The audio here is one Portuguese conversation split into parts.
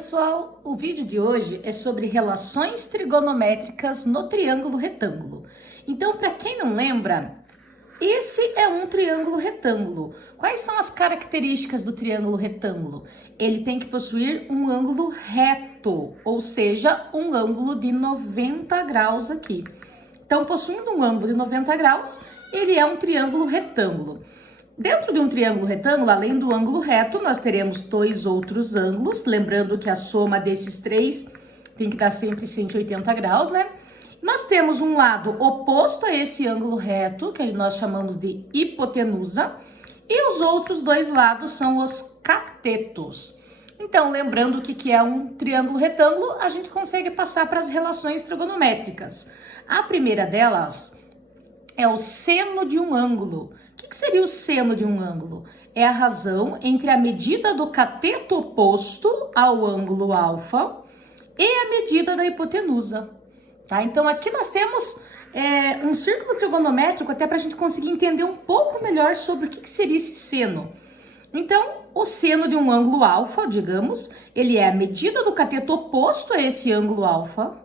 pessoal, o vídeo de hoje é sobre relações trigonométricas no triângulo retângulo. Então, para quem não lembra, esse é um triângulo retângulo. Quais são as características do triângulo retângulo? Ele tem que possuir um ângulo reto, ou seja, um ângulo de 90 graus aqui. Então, possuindo um ângulo de 90 graus, ele é um triângulo retângulo. Dentro de um triângulo retângulo, além do ângulo reto, nós teremos dois outros ângulos, lembrando que a soma desses três tem que dar sempre 180 graus, né? Nós temos um lado oposto a esse ângulo reto, que nós chamamos de hipotenusa, e os outros dois lados são os catetos. Então, lembrando o que é um triângulo retângulo, a gente consegue passar para as relações trigonométricas. A primeira delas é o seno de um ângulo. O que seria o seno de um ângulo? É a razão entre a medida do cateto oposto ao ângulo alfa e a medida da hipotenusa. Tá? Então, aqui nós temos um círculo trigonométrico até para a gente conseguir entender um pouco melhor sobre o que seria esse seno. Então, o seno de um ângulo alfa, digamos, ele é a medida do cateto oposto a esse ângulo alfa,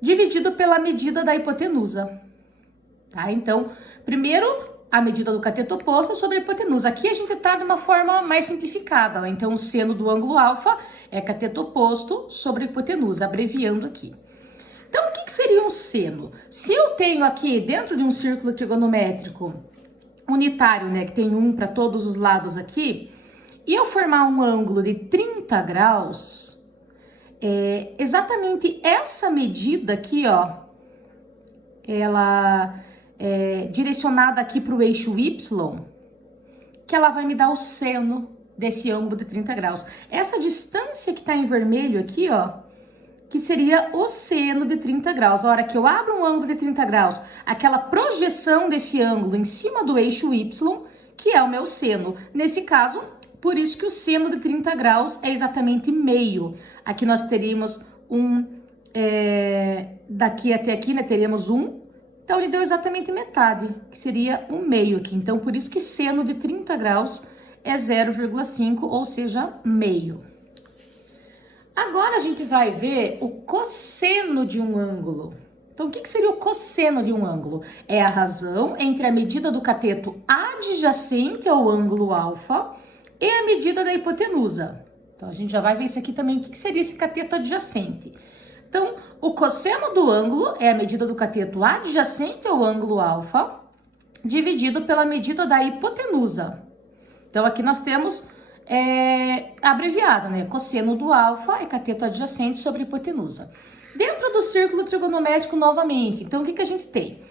dividido pela medida da hipotenusa. Tá? Então, primeiro, a medida do cateto oposto sobre a hipotenusa. Aqui a gente está de uma forma mais simplificada. Ó. Então, o seno do ângulo alfa é cateto oposto sobre a hipotenusa, abreviando aqui. Então, o que seria um seno? Se eu tenho aqui, dentro de um círculo trigonométrico unitário, né, que tem um para todos os lados aqui, e eu formar um ângulo de 30 graus, exatamente essa medida aqui, ó, ela direcionada aqui para o eixo Y, que ela vai me dar o seno desse ângulo de 30 graus. Essa distância que está em vermelho aqui, ó, que seria o seno de 30 graus. A hora que eu abro um ângulo de 30 graus, aquela projeção desse ângulo em cima do eixo Y, que é o meu seno. Nesse caso, por isso que o seno de 30 graus é exatamente meio. Aqui nós teríamos daqui até aqui, né, teríamos então, ele deu exatamente metade, que seria um meio aqui. Então, por isso que seno de 30 graus é 0,5, ou seja, meio. Agora, a gente vai ver o cosseno de um ângulo. Então, o que seria o cosseno de um ângulo? É a razão entre a medida do cateto adjacente ao ângulo alfa e a medida da hipotenusa. Então, a gente já vai ver isso aqui também, o que seria esse cateto adjacente. Então, o cosseno do ângulo é a medida do cateto adjacente ao ângulo alfa, dividido pela medida da hipotenusa. Então, aqui nós temos abreviado, né? Cosseno do alfa é cateto adjacente sobre hipotenusa. Dentro do círculo trigonométrico, novamente, então, o que a gente tem?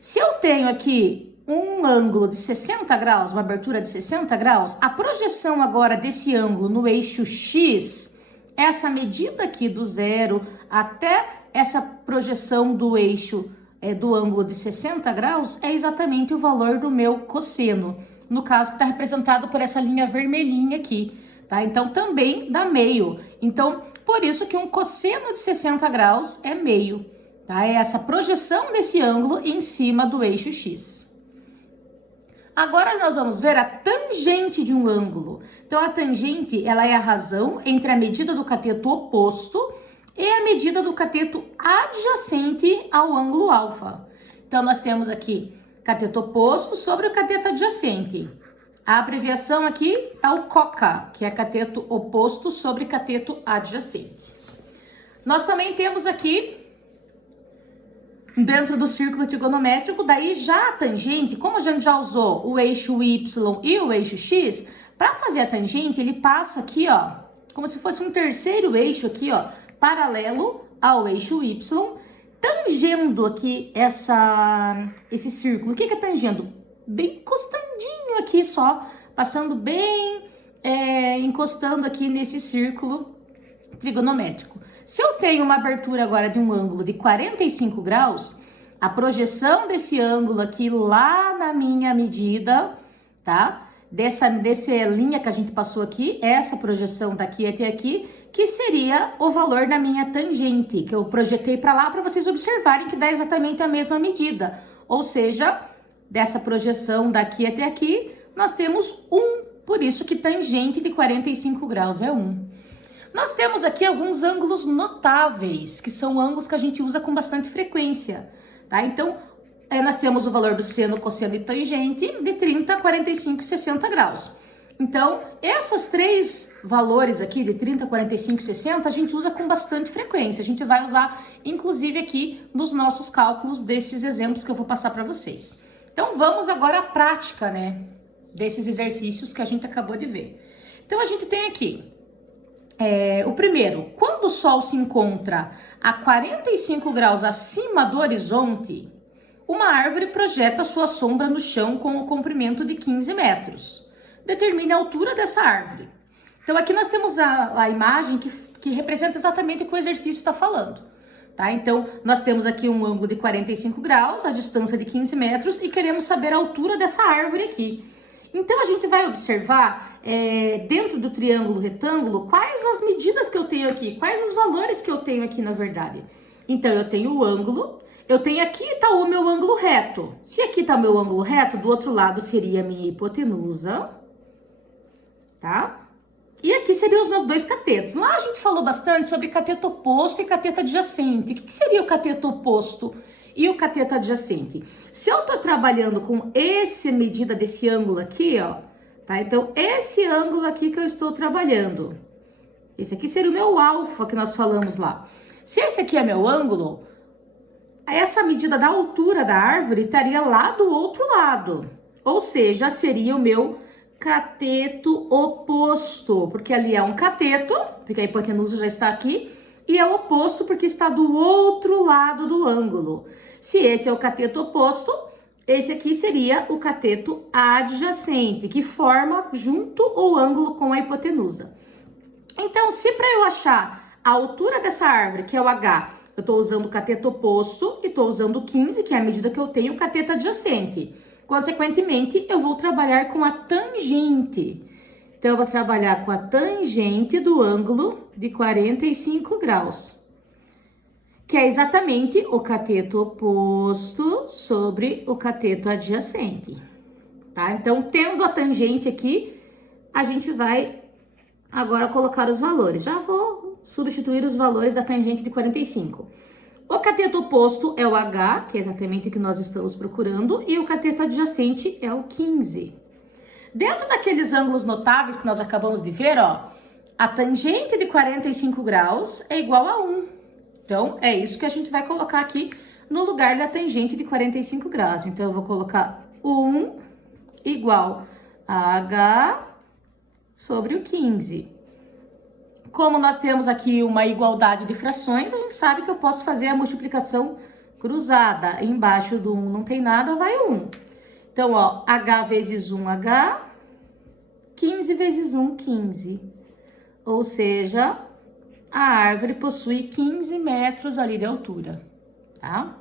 Se eu tenho aqui um ângulo de 60 graus, uma abertura de 60 graus, a projeção agora desse ângulo no eixo X, essa medida aqui do zero até essa projeção do eixo do ângulo de 60 graus é exatamente o valor do meu cosseno. No caso, que está representado por essa linha vermelhinha aqui, tá? Então, também dá meio. Então, por isso que um cosseno de 60 graus é meio, tá? É essa projeção desse ângulo em cima do eixo X. Agora, nós vamos ver a tangente de um ângulo. Então, a tangente, ela é a razão entre a medida do cateto oposto e a medida do cateto adjacente ao ângulo alfa. Então, nós temos aqui cateto oposto sobre o cateto adjacente. A abreviação aqui tá o COCA, que é cateto oposto sobre cateto adjacente. Nós também temos aqui, dentro do círculo trigonométrico, daí já a tangente, como a gente já usou o eixo Y e o eixo X, para fazer a tangente, ele passa aqui, ó, como se fosse um terceiro eixo aqui, ó, paralelo ao eixo Y, tangendo aqui esse círculo. O que é tangendo? Bem encostandinho aqui só, passando bem, encostando aqui nesse círculo trigonométrico. Se eu tenho uma abertura agora de um ângulo de 45 graus, a projeção desse ângulo aqui lá na minha medida, tá? Dessa linha que a gente passou aqui, essa projeção daqui até aqui, que seria o valor da minha tangente, que eu projetei para lá para vocês observarem que dá exatamente a mesma medida. Ou seja, dessa projeção daqui até aqui, nós temos 1, por isso que tangente de 45 graus é 1. Nós temos aqui alguns ângulos notáveis, que são ângulos que a gente usa com bastante frequência, tá? Então, nós temos o valor do seno, cosseno e tangente de 30, 45 e 60 graus. Então, esses três valores aqui, de 30, 45 e 60, a gente usa com bastante frequência. A gente vai usar, inclusive, aqui nos nossos cálculos desses exemplos que eu vou passar para vocês. Então, vamos agora à prática, né, desses exercícios que a gente acabou de ver. Então, a gente tem aqui, o primeiro, quando o Sol se encontra a 45 graus acima do horizonte, uma árvore projeta sua sombra no chão com um comprimento de 15 metros. Determine a altura dessa árvore. Então, aqui nós temos a imagem que representa exatamente o que o exercício está falando. Tá? Então, nós temos aqui um ângulo de 45 graus, a distância de 15 metros, e queremos saber a altura dessa árvore aqui. Então, a gente vai observar, dentro do triângulo retângulo, quais as medidas que eu tenho aqui, quais os valores que eu tenho aqui, na verdade. Então, eu tenho o ângulo, eu tenho aqui está o meu ângulo reto. Se aqui está o meu ângulo reto, do outro lado seria a minha hipotenusa, tá? E aqui seriam os meus dois catetos. Lá a gente falou bastante sobre cateto oposto e cateto adjacente. O que seria o cateto oposto e o cateto adjacente? Se eu tô trabalhando com essa medida desse ângulo aqui, ó, tá? Então, esse ângulo aqui que eu estou trabalhando, esse aqui seria o meu alfa que nós falamos lá. Se esse aqui é meu ângulo, essa medida da altura da árvore estaria lá do outro lado. Ou seja, seria o meu cateto oposto, porque ali é um cateto, porque a hipotenusa já está aqui, e é oposto porque está do outro lado do ângulo. Se esse é o cateto oposto, esse aqui seria o cateto adjacente, que forma junto o ângulo com a hipotenusa. Então, se para eu achar a altura dessa árvore, que é o H, eu estou usando o cateto oposto e estou usando o 15, que é a medida que eu tenho, o cateto adjacente. Consequentemente, eu vou trabalhar com a tangente. Então, eu vou trabalhar com a tangente do ângulo de 45 graus, que é exatamente o cateto oposto sobre o cateto adjacente, tá? Então, tendo a tangente aqui, a gente vai agora colocar os valores. Já vou substituir os valores da tangente de 45. O cateto oposto é o H, que é exatamente o que nós estamos procurando, e o cateto adjacente é o 15. Dentro daqueles ângulos notáveis que nós acabamos de ver, ó, a tangente de 45 graus é igual a 1. Então, é isso que a gente vai colocar aqui no lugar da tangente de 45 graus. Então, eu vou colocar 1 igual a H sobre o 15. Como nós temos aqui uma igualdade de frações, a gente sabe que eu posso fazer a multiplicação cruzada. Embaixo do 1 não tem nada, vai 1. Então, ó, H vezes 1, H, 15 vezes 1, 15. Ou seja, a árvore possui 15 metros ali de altura, tá?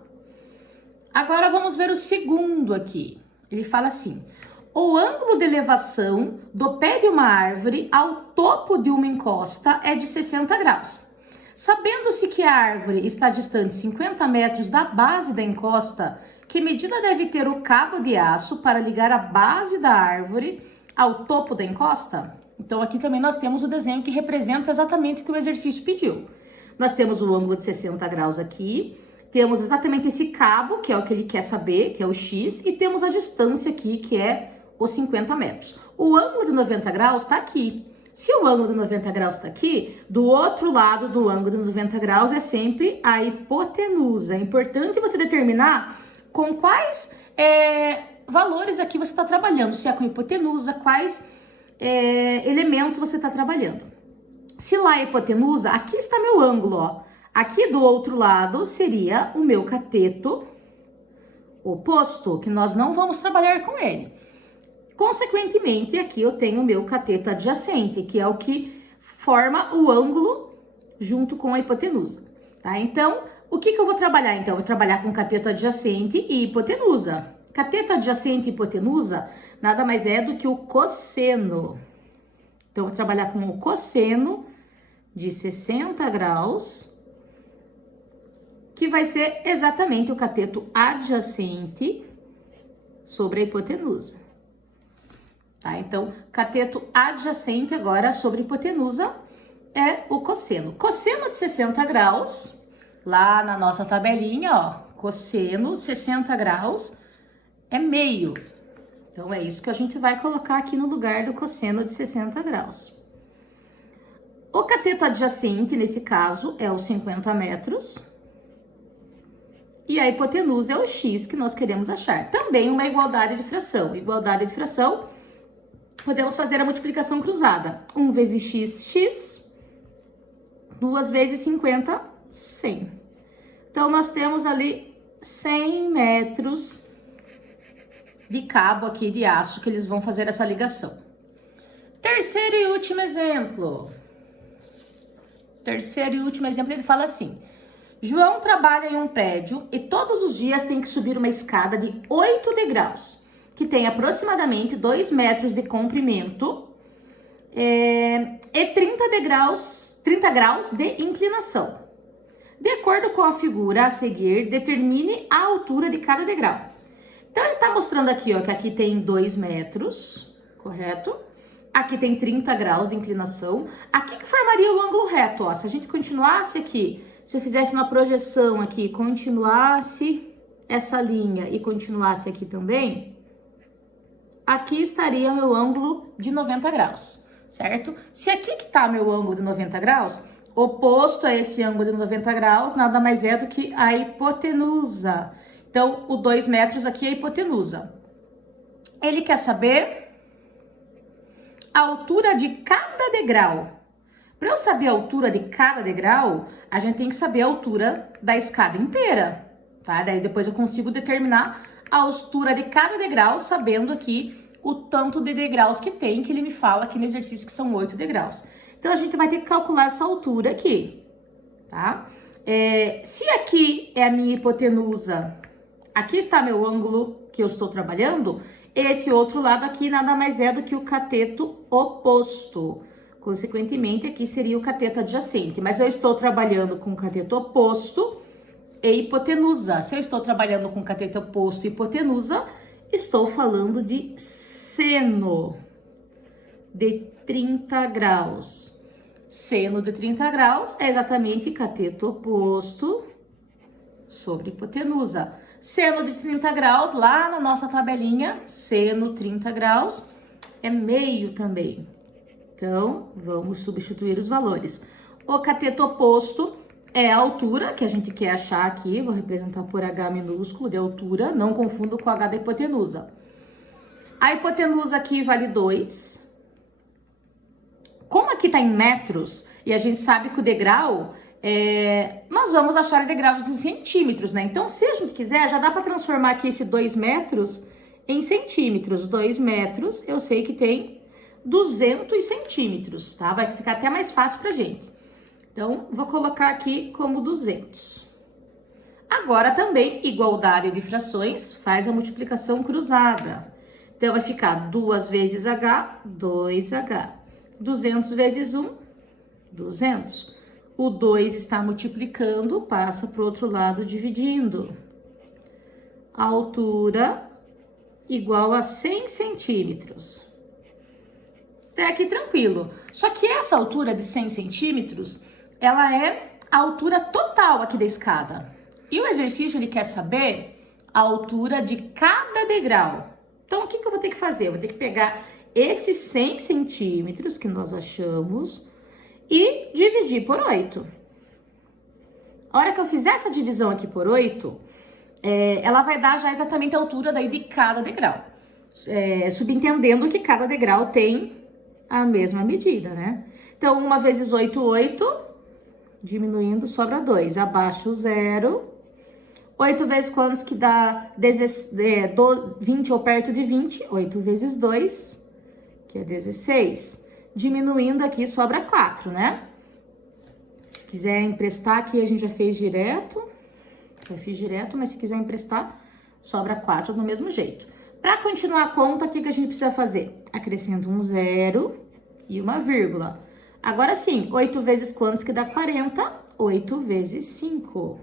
Agora, vamos ver o segundo aqui. Ele fala assim: o ângulo de elevação do pé de uma árvore ao topo de uma encosta é de 60 graus. Sabendo-se que a árvore está distante 50 metros da base da encosta, que medida deve ter o cabo de aço para ligar a base da árvore ao topo da encosta? Então, aqui também nós temos o desenho que representa exatamente o que o exercício pediu. Nós temos o ângulo de 60 graus aqui, temos exatamente esse cabo, que é o que ele quer saber, que é o X, e temos a distância aqui, que é os 50 metros. O ângulo de 90 graus está aqui. Se o ângulo de 90 graus está aqui, do outro lado do ângulo de 90 graus é sempre a hipotenusa. É importante você determinar com quais valores aqui você está trabalhando. Se é com hipotenusa, quais elementos você está trabalhando. Se lá é hipotenusa, aqui está meu ângulo, ó. Aqui do outro lado seria o meu cateto oposto, que nós não vamos trabalhar com ele. Consequentemente, aqui eu tenho o meu cateto adjacente, que é o que forma o ângulo junto com a hipotenusa, tá? Então, o que eu vou trabalhar? Então, eu vou trabalhar com cateto adjacente e hipotenusa. Cateto adjacente e hipotenusa nada mais é do que o cosseno. Então, eu vou trabalhar com o cosseno de 60 graus, que vai ser exatamente o cateto adjacente sobre a hipotenusa. Tá? Então, cateto adjacente agora sobre hipotenusa é o cosseno. Cosseno de 60 graus, lá na nossa tabelinha, ó, cosseno 60 graus é meio. Então, é isso que a gente vai colocar aqui no lugar do cosseno de 60 graus. O cateto adjacente, nesse caso, é os 50 metros. E a hipotenusa é o x que nós queremos achar. Também uma igualdade de fração. Igualdade de fração, podemos fazer a multiplicação cruzada. 1 vezes x, x. 2 vezes 50, 100. Então, nós temos ali 100 metros de cabo aqui de aço que eles vão fazer essa ligação. Terceiro e último exemplo. Terceiro e último exemplo, ele fala assim: João trabalha em um prédio e todos os dias tem que subir uma escada de 8 degraus, que tem aproximadamente 2 metros de comprimento e 30 graus de inclinação. De acordo com a figura a seguir, determine a altura de cada degrau. Então, ele tá mostrando aqui, ó, que aqui tem 2 metros, correto? Aqui tem 30 graus de inclinação. Aqui que formaria o ângulo reto, ó. Se a gente continuasse aqui, se eu fizesse uma projeção aqui, continuasse essa linha e continuasse aqui também, aqui estaria meu ângulo de 90 graus, certo? Se aqui que tá meu ângulo de 90 graus, oposto a esse ângulo de 90 graus, nada mais é do que a hipotenusa. Então, o 2 metros aqui é a hipotenusa. Ele quer saber a altura de cada degrau. Para eu saber a altura de cada degrau, a gente tem que saber a altura da escada inteira, tá? Daí depois eu consigo determinar a altura de cada degrau, sabendo aqui o tanto de degraus que tem, que ele me fala aqui no exercício que são 8 degraus. Então, a gente vai ter que calcular essa altura aqui, tá? Se aqui é a minha hipotenusa, aqui está meu ângulo que eu estou trabalhando, esse outro lado aqui nada mais é do que o cateto oposto. Consequentemente, aqui seria o cateto adjacente. Mas eu estou trabalhando com o cateto oposto e hipotenusa. Se eu estou trabalhando com cateto oposto e hipotenusa, estou falando de seno de 30 graus. Seno de 30 graus é exatamente cateto oposto sobre hipotenusa. Seno de 30 graus, lá na nossa tabelinha, seno 30 graus é meio também. Então, vamos substituir os valores. O cateto oposto é a altura, que a gente quer achar aqui, vou representar por H minúsculo de altura, não confundo com H da hipotenusa. A hipotenusa aqui vale 2. Como aqui tá em metros, e a gente sabe que o degrau, nós vamos achar degraus em centímetros, né? Então, se a gente quiser, já dá para transformar aqui esse 2 metros em centímetros. 2 metros, eu sei que tem 200 centímetros, tá? Vai ficar até mais fácil pra gente. Então, vou colocar aqui como 200. Agora, também, igualdade de frações, faz a multiplicação cruzada. Então, vai ficar 2 vezes H, 2H. 200 vezes 1, 200. O 2 está multiplicando, passa para o outro lado dividindo. A altura igual a 100 centímetros. Até aqui tranquilo. Só que essa altura de 100 centímetros, ela é a altura total aqui da escada. E o exercício, ele quer saber a altura de cada degrau. Então, o que eu vou ter que fazer? Eu vou ter que pegar esses 100 centímetros que nós achamos e dividir por 8. A hora que eu fizer essa divisão aqui por 8, ela vai dar já exatamente a altura daí de cada degrau. Subentendendo que cada degrau tem a mesma medida, né? Então, 1 vezes 8, 8. Diminuindo, sobra 2. Abaixo, 0. 8 vezes quantos que dá 20 ou perto de 20? 8 vezes 2, que é 16. Diminuindo aqui, sobra 4, né? Se quiser emprestar aqui, a gente já fez direto. Já fiz direto, mas se quiser emprestar, sobra 4 do mesmo jeito. Para continuar a conta, o que a gente precisa fazer? Acrescenta um 0 e uma vírgula. Agora sim, 8 vezes quantos que dá 40? 8 vezes 5.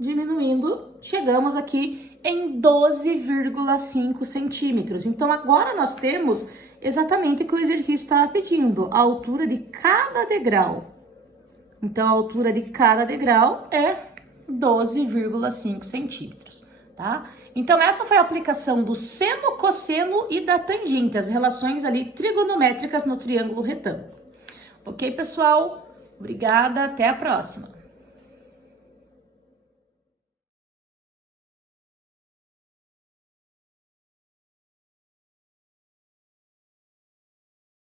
Diminuindo, chegamos aqui em 12,5 centímetros. Então, agora nós temos exatamente o que o exercício estava pedindo, a altura de cada degrau. Então, a altura de cada degrau é 12,5 centímetros, tá? Então, essa foi a aplicação do seno, cosseno e da tangente, as relações ali trigonométricas no triângulo retângulo. Ok, pessoal? Obrigada, até a próxima!